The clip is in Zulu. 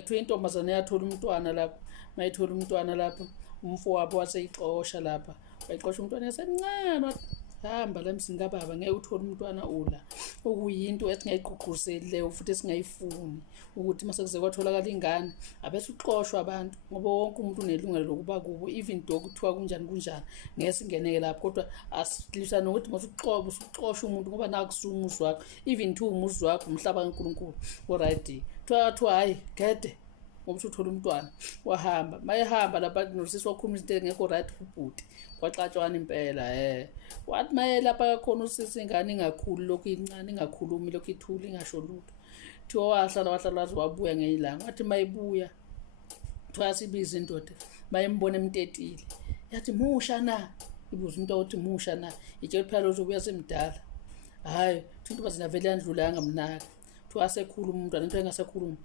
Kuthiwa intombazane yathola umntwana lapha, mayithola umntwana lapha, umfowabo waseyixosha lapha, wayixosha umntwana yasemncane, wathi hamba la emzini kababa, ngeke uthole umntwana ula. Okuyinto esingayigqugquzeli leyo futhi esingayifuni ukuthi mase kuze kwatholakala ingane abese uxoshwa abantu, ngoba wonke umuntu unelungelo lokuba kubo, even though kuthiwa kunjani kunjani ngeke singeneke lapho, kodwa asilisa nokuthi masukuxoba usuxosha umuntu ngoba nakusuka umuzi wakho, even thiwa umuzi wakho umhlaba kaNkulunkulu oright. Kuthiwa hhayi gede ngoba usuthola umntwana, wahamba mayehamba lapha nosisi wakhuluma izinto engekho right kubhuti, kwaxatshwana impela. Wathi maye lapha khona usisi ingane ingakhuli, lokhu incane ingakhulumi, lokhu ithule ingasho lutho. Kuthiwa wahlala waze wabuya ngeyilanga, wathi mayibuya kuthiwa yasibiza indoda, mayembona emtetile yathi musha na, ibuza umuntu ukuthi musha na, itshela phela uzobuya semdala. Hhayi intombazane vele yandlula yangamnaka, kuthiwa asekhuluma umntwana, into engasekhuluma.